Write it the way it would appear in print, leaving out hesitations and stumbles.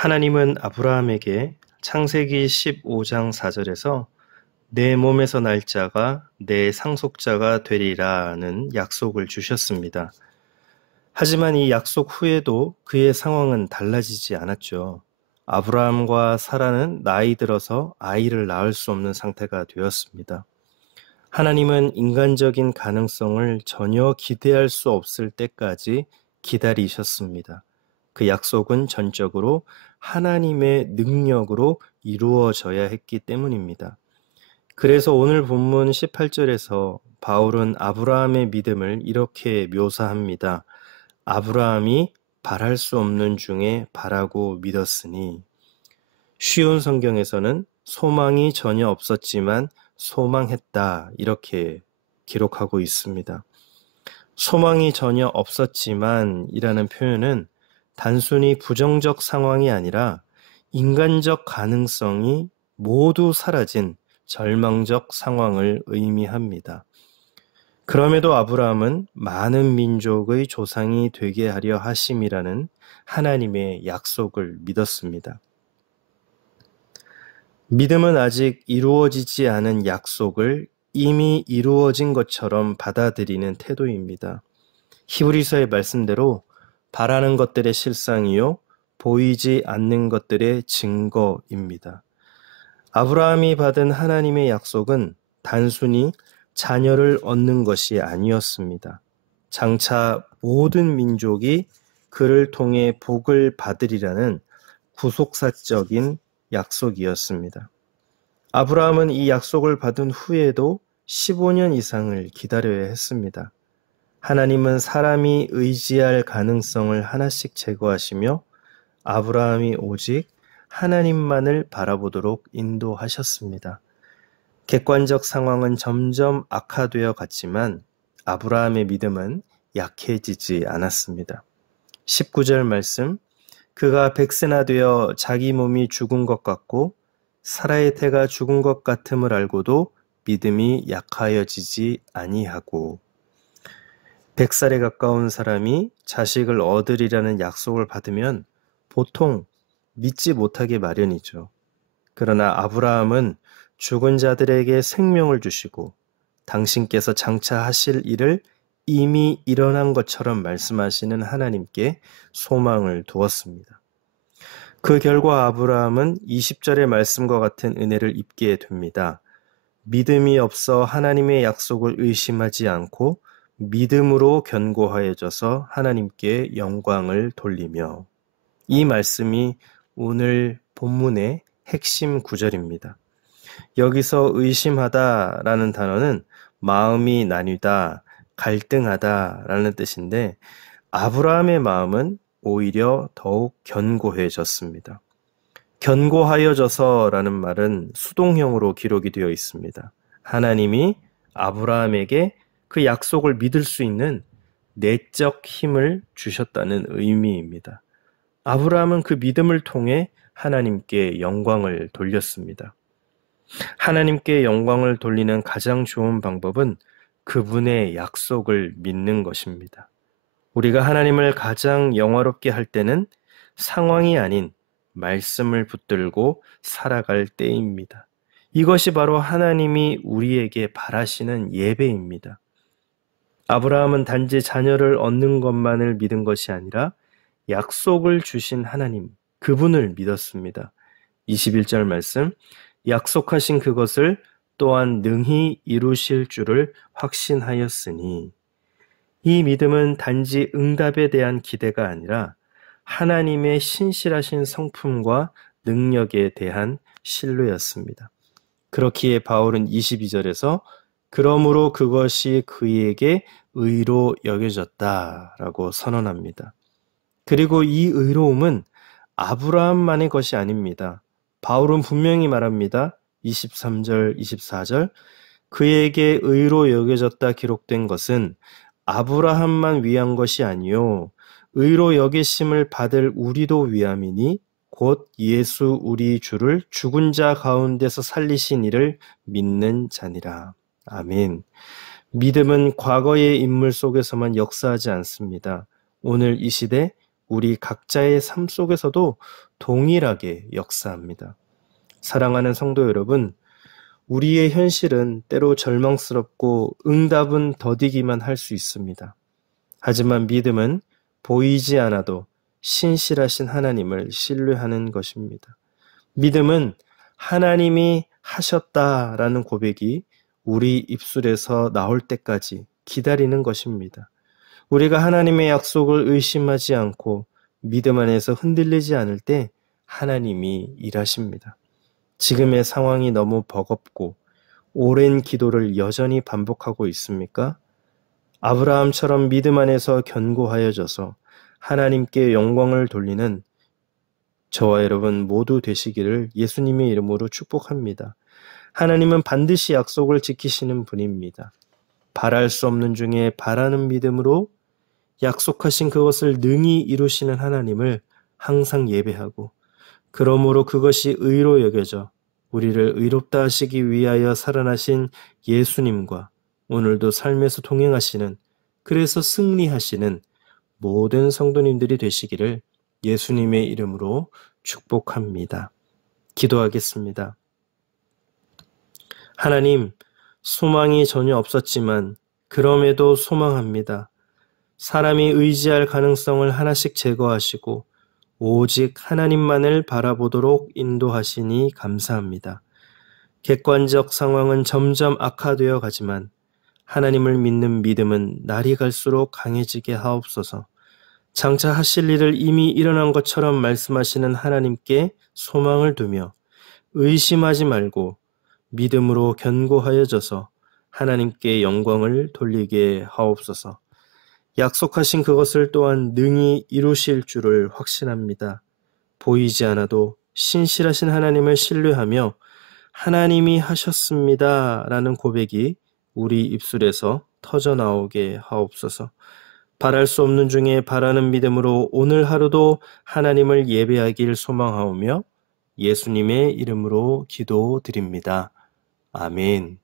하나님은 아브라함에게 창세기 15장 4절에서 내 몸에서 날 자가 내 상속자가 되리라는 약속을 주셨습니다. 하지만 이 약속 후에도 그의 상황은 달라지지 않았죠. 아브라함과 사라는 나이 들어서 아이를 낳을 수 없는 상태가 되었습니다. 하나님은 인간적인 가능성을 전혀 기대할 수 없을 때까지 기다리셨습니다. 그 약속은 전적으로 하나님의 능력으로 이루어져야 했기 때문입니다. 그래서 오늘 본문 18절에서 바울은 아브라함의 믿음을 이렇게 묘사합니다. 아브라함이 바랄 수 없는 중에 바라고 믿었으니. 쉬운 성경에서는 소망이 전혀 없었지만 소망했다 이렇게 기록하고 있습니다. 소망이 전혀 없었지만 이라는 표현은 단순히 부정적 상황이 아니라 인간적 가능성이 모두 사라진 절망적 상황을 의미합니다. 그럼에도 아브라함은 많은 민족의 조상이 되게 하려 하심이라는 하나님의 약속을 믿었습니다. 믿음은 아직 이루어지지 않은 약속을 이미 이루어진 것처럼 받아들이는 태도입니다. 히브리서의 말씀대로 바라는 것들의 실상이요 보이지 않는 것들의 증거입니다. 아브라함이 받은 하나님의 약속은 단순히 자녀를 얻는 것이 아니었습니다. 장차 모든 민족이 그를 통해 복을 받으리라는 구속사적인 약속이었습니다. 아브라함은 이 약속을 받은 후에도 15년 이상을 기다려야 했습니다. 하나님은 사람이 의지할 가능성을 하나씩 제거하시며 아브라함이 오직 하나님만을 바라보도록 인도하셨습니다. 객관적 상황은 점점 악화되어 갔지만 아브라함의 믿음은 약해지지 않았습니다. 19절 말씀, 그가 백세나 되어 자기 몸이 죽은 것 같고 사라의 태가 죽은 것 같음을 알고도 믿음이 약하여지지 아니하고. 100살에 가까운 사람이 자식을 얻으리라는 약속을 받으면 보통 믿지 못하게 마련이죠. 그러나 아브라함은 죽은 자들에게 생명을 주시고 당신께서 장차 하실 일을 이미 일어난 것처럼 말씀하시는 하나님께 소망을 두었습니다. 그 결과 아브라함은 20절의 말씀과 같은 은혜를 입게 됩니다. 믿음이 없어 하나님의 약속을 의심하지 않고 믿음으로 견고하여져서 하나님께 영광을 돌리며. 이 말씀이 오늘 본문의 핵심 구절입니다. 여기서 의심하다라는 단어는 마음이 나뉘다, 갈등하다라는 뜻인데 아브라함의 마음은 오히려 더욱 견고해졌습니다. 견고하여져서라는 말은 수동형으로 기록이 되어 있습니다. 하나님이 아브라함에게 그 약속을 믿을 수 있는 내적 힘을 주셨다는 의미입니다. 아브라함은 그 믿음을 통해 하나님께 영광을 돌렸습니다. 하나님께 영광을 돌리는 가장 좋은 방법은 그분의 약속을 믿는 것입니다. 우리가 하나님을 가장 영화롭게 할 때는 상황이 아닌 말씀을 붙들고 살아갈 때입니다. 이것이 바로 하나님이 우리에게 바라시는 예배입니다. 아브라함은 단지 자녀를 얻는 것만을 믿은 것이 아니라 약속을 주신 하나님, 그분을 믿었습니다. 21절 말씀, 약속하신 그것을 또한 능히 이루실 줄을 확신하였으니. 이 믿음은 단지 응답에 대한 기대가 아니라 하나님의 신실하신 성품과 능력에 대한 신뢰였습니다. 그렇기에 바울은 22절에서 그러므로 그것이 그에게 의로 여겨졌다라고 선언합니다. 그리고 이 의로움은 아브라함만의 것이 아닙니다. 바울은 분명히 말합니다. 23절, 24절, 그에게 의로 여겨졌다 기록된 것은 아브라함만 위한 것이 아니요 의로 여기심을 받을 우리도 위함이니 곧 예수 우리 주를 죽은 자 가운데서 살리신 이를 믿는 자니라. 아멘. 믿음은 과거의 인물 속에서만 역사하지 않습니다. 오늘 이 시대 우리 각자의 삶 속에서도 동일하게 역사합니다. 사랑하는 성도 여러분, 우리의 현실은 때로 절망스럽고 응답은 더디기만 할 수 있습니다. 하지만 믿음은 보이지 않아도 신실하신 하나님을 신뢰하는 것입니다. 믿음은 하나님이 하셨다라는 고백이 우리 입술에서 나올 때까지 기다리는 것입니다. 우리가 하나님의 약속을 의심하지 않고 믿음 안에서 흔들리지 않을 때 하나님이 일하십니다. 지금의 상황이 너무 버겁고 오랜 기도를 여전히 반복하고 있습니까? 아브라함처럼 믿음 안에서 견고하여져서 하나님께 영광을 돌리는 저와 여러분 모두 되시기를 예수님의 이름으로 축복합니다. 하나님은 반드시 약속을 지키시는 분입니다. 바랄 수 없는 중에 바라는 믿음으로 약속하신 그것을 능히 이루시는 하나님을 항상 예배하고 그러므로 그것이 의로 여겨져 우리를 의롭다 하시기 위하여 살아나신 예수님과 오늘도 삶에서 동행하시는 그래서 승리하시는 모든 성도님들이 되시기를 예수님의 이름으로 축복합니다. 기도하겠습니다. 하나님, 소망이 전혀 없었지만 그럼에도 소망합니다. 사람이 의지할 가능성을 하나씩 제거하시고 오직 하나님만을 바라보도록 인도하시니 감사합니다. 객관적 상황은 점점 악화되어 가지만 하나님을 믿는 믿음은 날이 갈수록 강해지게 하옵소서. 장차 하실 일을 이미 일어난 것처럼 말씀하시는 하나님께 소망을 두며 의심하지 말고 믿음으로 견고하여져서 하나님께 영광을 돌리게 하옵소서. 약속하신 그것을 또한 능히 이루실 줄을 확신합니다. 보이지 않아도 신실하신 하나님을 신뢰하며 하나님이 하셨습니다 라는 고백이 우리 입술에서 터져 나오게 하옵소서. 바랄 수 없는 중에 바라는 믿음으로 오늘 하루도 하나님을 예배하길 소망하오며 예수님의 이름으로 기도드립니다. 아멘.